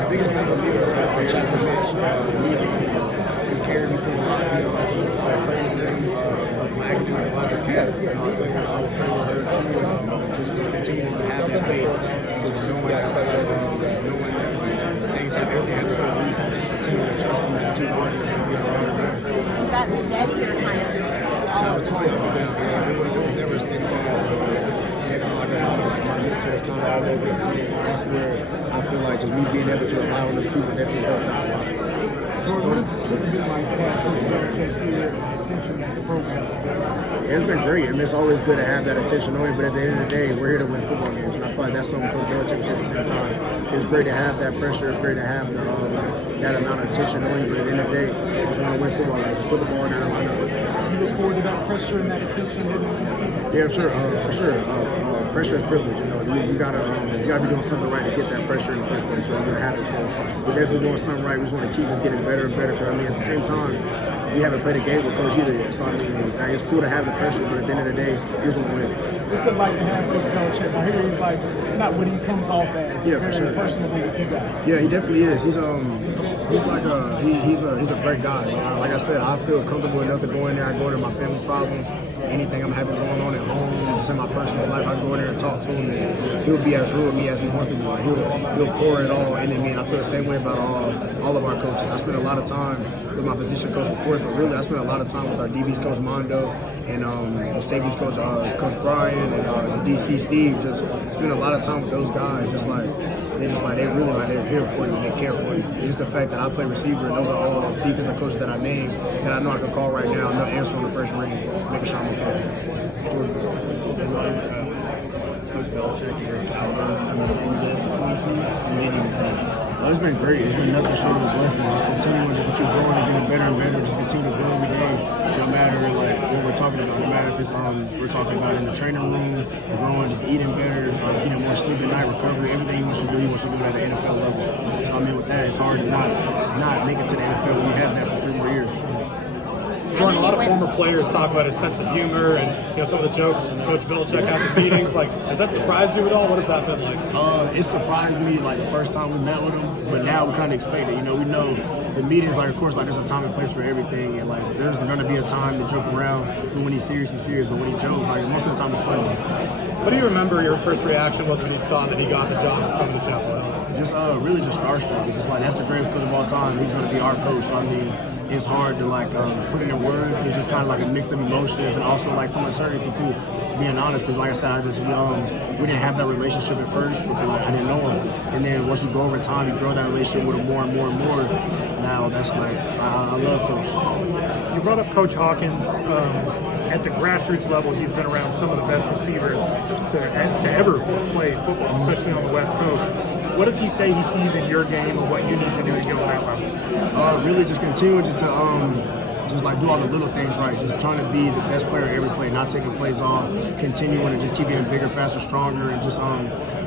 The biggest thing with me was Chaplain Mitch. He carried me through a lot. I played with him. My academic advisor, Kat, I would play with her too, and just continues to have that faith. So just knowing that like, things have everything happens for a reason. Just continue to trust him, just keep working, and getting better and better. Is that steady or kind of just all It was definitely up and down. Yeah, it was never a steady ball. Definitely like a lot of my mentors kind of all over the place. That's where I feel like just me being able to rely on those people definitely helped out a lot. Jordan, what's it been like to have Coach Belichick here and the attention that the program has got? Yeah, it's been great. I mean, it's always good to have that attention on you, but at the end of the day, we're here to win football games, and I feel like that's something Coach Belichick said at the same time. It's great to have that pressure. It's great to have that amount of attention on you, but at the end of the day, I just want to win football games. Just put the ball down and line up. You look forward to that pressure and that attention heading into the season? Yeah, sure, for sure. Pressure is privilege. You know, you gotta be doing something right to get that pressure in the first place. So we're gonna have it. So we're definitely doing something right. We just want to keep just getting better and better. Because I mean, at the same time, we haven't played a game with Coach either yet. So I mean, like, it's cool to have the pressure, but at the end of the day, we just want to win. What's it like to have Coach Belichick? I hear he's like not what he comes off as. Yeah, for sure. Personally, with you guys. Yeah, he definitely is. He's a great guy. Like I said, I feel comfortable enough to go in there. I go into my family problems, anything I'm having going on at home, just in my personal life. I go in there and talk to him, and he'll be as real with me as he wants to be. Like, he'll pour it all into me. And I feel the same way about all of our coaches. I spend a lot of time with my position coach, of course, but really I spend a lot of time with our DBs coach Mondo and the safeties coach Coach Brian and the DC Steve. Just spend a lot of time with those guys. They're here for you. They care for you. And just the fact that I play receiver and those are all defensive coaches that I named that I know I can call right now and they'll answer on the first ring, making sure I'm okay. Coach Belichick and your caliber It's been great. It's been nothing short of a blessing. Just continuing just to keep growing and getting better and better. Just continue to grow every day. No matter like what we're talking about. No matter if it's we're talking about in the training room, growing, just eating better, getting more sleep at night, recovery, everything he wants to do it at the NFL level. So I mean with that, it's hard to not make it to the NFL when you have that for 3 more years. Jordan, a lot of former players talk about his sense of humor and some of the jokes Coach Belichick has in meetings. Like, has that surprised you at all? What has that been like? It surprised me like the first time we met with him, but now we kind of expect it. You know, we know the meetings, like of course, like there's a time and place for everything, and like there's going to be a time to joke around. And when he's serious, he's serious. But when he jokes, like most of the time it's funny. What do you remember your first reaction was when you saw that he got the job as coming to Chapel Hill? Just really just starstruck. It's just like that's the greatest coach of all time. He's going to be our coach. So I mean, it's hard to like put it in words. It's just kind of like a mix of emotions and also like some uncertainty too. Being honest, because like I said, I just we didn't have that relationship at first because like, I didn't know him. And then once you go over time, you grow that relationship with him more and more and more. Now that's like I love Coach. You brought up Coach Hawkins. At the grassroots level, he's been around some of the best receivers to ever play football, especially on the West Coast. What does he say he sees in your game and what you need to do to get on that level? Really just continuing just to just like do all the little things right, just trying to be the best player every play, not taking plays off, continuing to just keep getting bigger, faster, stronger, and just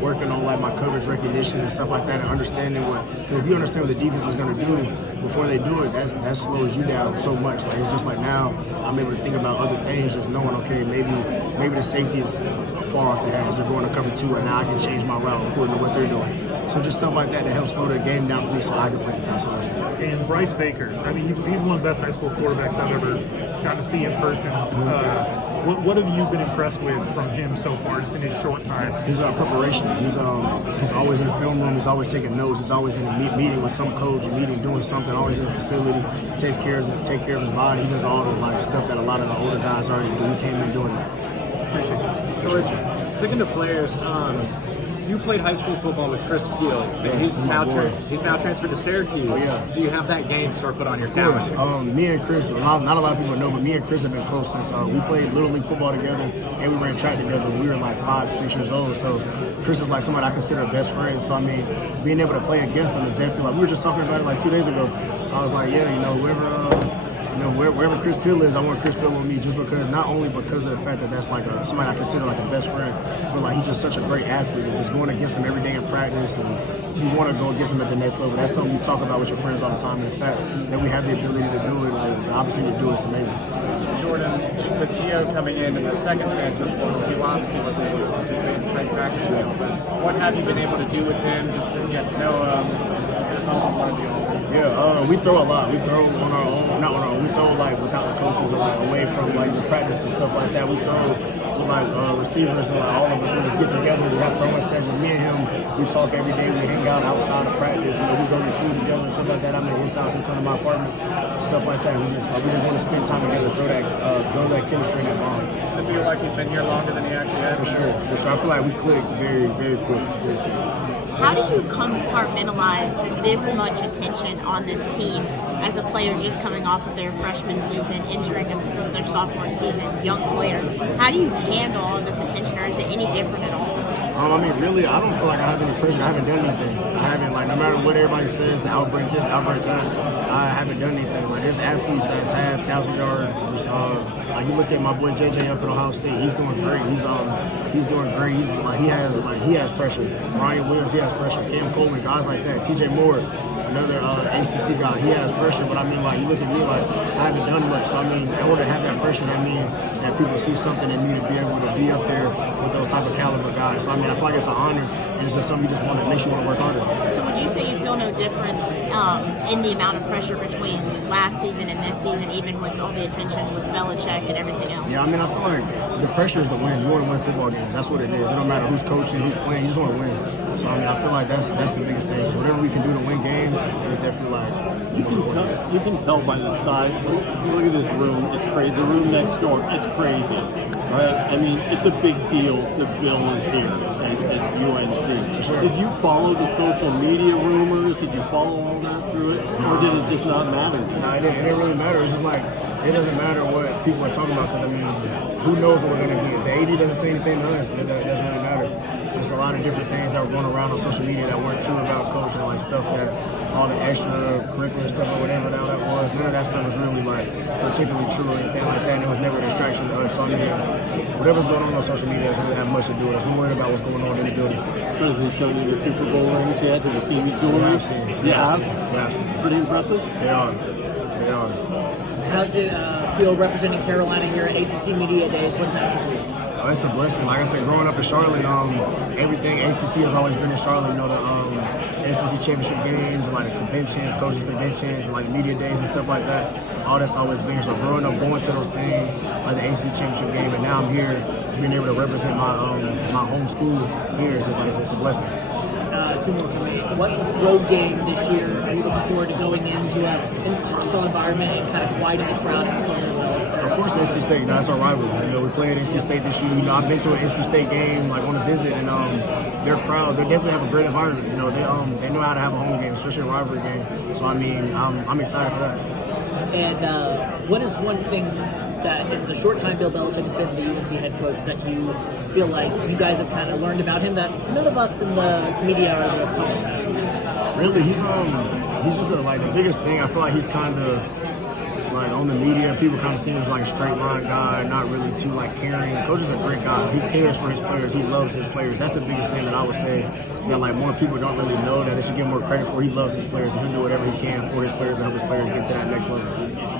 working on like my coverage recognition and stuff like that, and understanding because if you understand what the defense is going to do before they do it, that slows you down so much. Like it's just like now I'm able to think about other things, just knowing okay, maybe the safety is far off the head as they're going to cover 2, and now I can change my route according to what they're doing. So just stuff like that helps slow the game down for me, so I can play the faster way. And Bryce Baker, I mean, he's one of the best high school quarterbacks I've ever gotten to see in person. What have you been impressed with from him so far, just in his short time? His preparation. He's always in the film room. He's always taking notes. He's always in a meeting with some coach, doing something. Always in the facility. Takes care of his body. He does all the like stuff that a lot of the older guys already do. He came in doing that. Appreciate you, George. Sticking to players. You played high school football with Chris Peel. Yes, He's now transferred to Syracuse. Oh, yeah. Do you have that game sort of put on your calendar? calendar? Me and Chris, not a lot of people know, but me and Chris have been close since we played Little League football together and we ran track together. We were like 5, 6 years old. So Chris is like somebody I consider a best friend. So I mean, being able to play against him is definitely like, we were just talking about it like 2 days ago. I was like, yeah, wherever Chris Peel is, I want Chris Peel on me, just because, not only because of the fact that that's like somebody I consider like a best friend, but like he's just such a great athlete, and just going against him every day in practice, and you want to go against him at the next level. That's something you talk about with your friends all the time, and the fact that we have the ability to do it, like, the opportunity to do it, is amazing. Jordan, with Gio coming in and the second transfer portal, he obviously wasn't able to participate in spring practice with him. But what have you been able to do with him just to get to know him and develop one of the offense? Yeah, we throw a lot. We throw on our own, not on our own. We throw like without the coaches or like away from like the practice and stuff like that. We throw with like receivers and like all of us. We just get together. We have throwing sessions. Me and him, we talk every day. We hang out outside of practice. You know, we go get food together and stuff like that. I'm at his house. He come to my apartment, stuff like that. We just want to spend time together, throw that chemistry and that bond. Does it feel like he's been here longer than he actually has? For sure. I feel like we clicked very, very quick. Very quick. How do you compartmentalize this much attention on this team as a player just coming off of their freshman season, entering their sophomore season, young player? How do you handle all this attention, or is it any different at all? I mean, really, I don't feel like I have any pressure. I haven't done anything. I haven't, like, no matter what everybody says, the outbreak this, outbreak that, I haven't done anything. Like, there's athletes that's had 1,000 yards. Like, you look at my boy JJ up at Ohio State. He's doing great. He's doing great. He has pressure. Ryan Williams, he has pressure. Cam Coleman, guys like that. TJ Moore, another ACC guy, he has pressure. But I mean, like, you look at me, like, I haven't done much. So I mean, in order to have that pressure, that means that people see something in me to be able to be up there with those type of caliber guys. So I mean, I feel like it's an honor, and it's just something you just want to make sure you want to work harder. So would you say you feel no difference in the amount of pressure between last season and this season, even with all the attention with Belichick and everything else? Yeah, I mean, I feel like the pressure is to win. You want to win football games. That's what it is. It don't matter who's coaching, who's playing. You just want to win. So I mean, I feel like that's the biggest thing. So whatever we can do to win games, it's definitely like you can tell by the size. You look at this room; it's crazy. The room next door, it's crazy, right? I mean, it's a big deal that Bill is here at UNC. Sure. Did you follow the social media rumors? Did you follow all that through it, or did it just not matter? No, it didn't really matter. It's just like it doesn't matter what people are talking about. Because I mean, who knows what we're gonna get? The AD doesn't say anything to us. It doesn't really matter. There's a lot of different things that were going around on social media that weren't true about coaching, like stuff that all the extracurricular stuff or whatever that was. None of that stuff was really like particularly true or anything like that. And it was never a distraction to us. So I mean, whatever's going on social media doesn't really have much to do with us. We're worried about what's going on in the building. Has he shown you the Super Bowl rings yet? Have you seen the jewelry? Yeah, I've seen it. Yeah, I've seen it. Pretty impressive? They are. How does it feel representing Carolina here at ACC Media Days? What does that mean to you? It's a blessing. Like I said, growing up in Charlotte, everything ACC has always been in Charlotte. You know, the ACC championship games, and like the conventions, coaches conventions, and like media days and stuff like that. All that's always been here. So growing up, going to those things, like the ACC championship game, and now I'm here, being able to represent my home school here. It's just like it's a blessing. Two more for me. What road game this year are you looking forward to going into a hostile environment and kind of quieting the crowd in front of those? Of course, NC State. You know, that's our rival. You know, we played NC State this year. You know, I've been to an NC State game like on a visit, and their crowd, they definitely have a great environment. You know, they know how to have a home game, especially a rivalry game. So I mean, I'm excited for that. And what is one thing that in the short time Bill Belichick has been the UNC head coach that you feel like you guys have kind of learned about him that none of us in the media are the public? Really, he's just like the biggest thing. I feel like he's kind of like on the media, people kind of think he's like a straight line guy, not really too like caring. Coach is a great guy. He cares for his players. He loves his players. That's the biggest thing that I would say that like more people don't really know that they should give more credit for. He loves his players. He'll do whatever he can for his players to help his players get to that next level.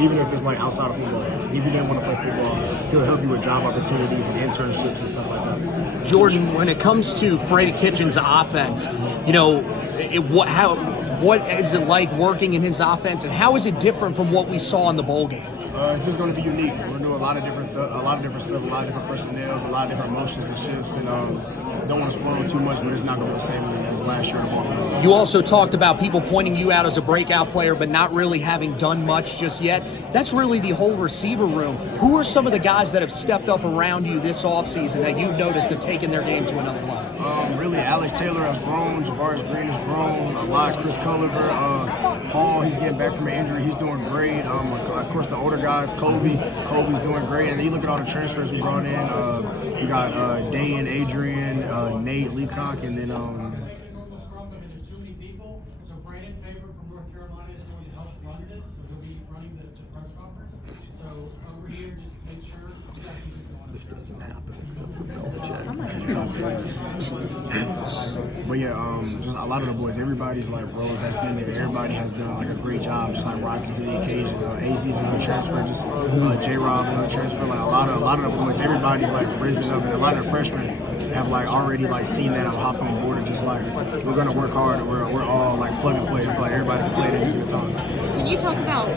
Even if it's like outside of football. If you didn't want to play football, he'll help you with job opportunities and internships and stuff like that. Jordan, when it comes to Freddie Kitchens' offense, you know, what is it like working in his offense, and how is it different from what we saw in the bowl game? It's just going to be unique. We're going to do a lot of different stuff, a lot of different personnels, a lot of different motions and shifts, and don't want to spoil too much, but it's not going to be the same as last year in the bowl game. You also talked about people pointing you out as a breakout player, but not really having done much just yet. That's really the whole receiver room. Who are some of the guys that have stepped up around you this offseason that you've noticed have taken their game to another level? Really, Alex Taylor has grown. Javaris Green has grown. A lot. Chris Culliver. Paul, he's getting back from an injury. He's doing great. Of course, the older guys, Colby's doing great. And then you look at all the transfers we brought in. We got Day and Adrian, Nate Leacock, and then this doesn't happen except for Belichick. But yeah, just a lot of the boys, everybody's like Rose that's been there. Everybody has done like a great job, just like rising to the occasion. AC's another transfer, just J-Rob another transfer. Like a lot of the boys, everybody's like risen up, and a lot of the freshmen have like already like seen that I'm hopping on board and just like we're gonna work hard. And we're all like plug and play. I feel like everybody can play at any given time. Can you talk about